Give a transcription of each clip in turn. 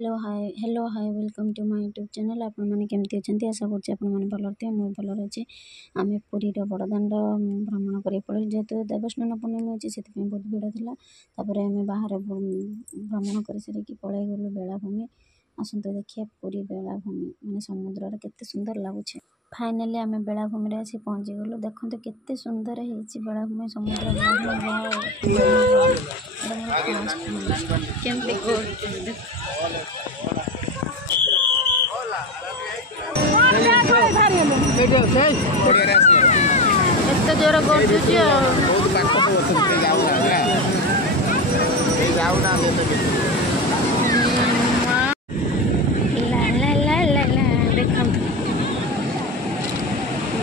Hello hi welcome to my YouTube channel. आपण मैंने केमती अच्छा आशा करते भल थे मुझे भल अच्छे। आम पुरी बड़दाण्ड भ्रमण कर पड़े जेहेतु देवस्नान पूर्णिमा अच्छी से बहुत भिड़ था। आम बाहर भ्रमण कर सारिकी पलि गलु बेलाभूमि। आसतु देखिए पुरी बेलाभूमि मैंने समुद्र केते सुंदर लगुच। फाइनाली आम बेलाभूमि आसी पहुँची गलु। देखो केते सुंदर है बेलाभूमि समुद्र एत जोर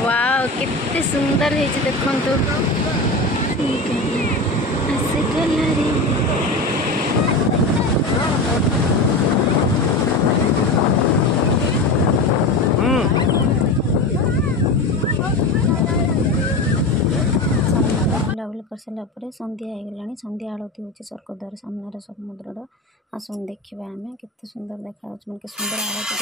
वाओ कितने सुंदर है देखु बुलाबुली कर सारापर संध्या हो संध्या आलती हूँ स्वर्गद्वार सामने समुद्र। आसन देखा आम के सुंदर देखा मैंने के सुंदर आलती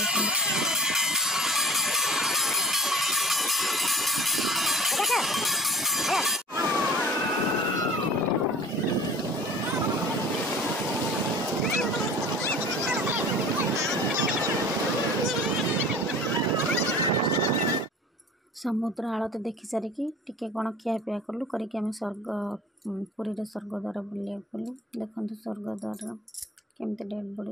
समुद्र आलती देखी सारिकी टिके कौन खियापिया कलु करके आम स्वर्ग पुरी स्वर्गद्वार बुलिया गलु। देखु स्वर्गद्वार केमती डेड बॉडी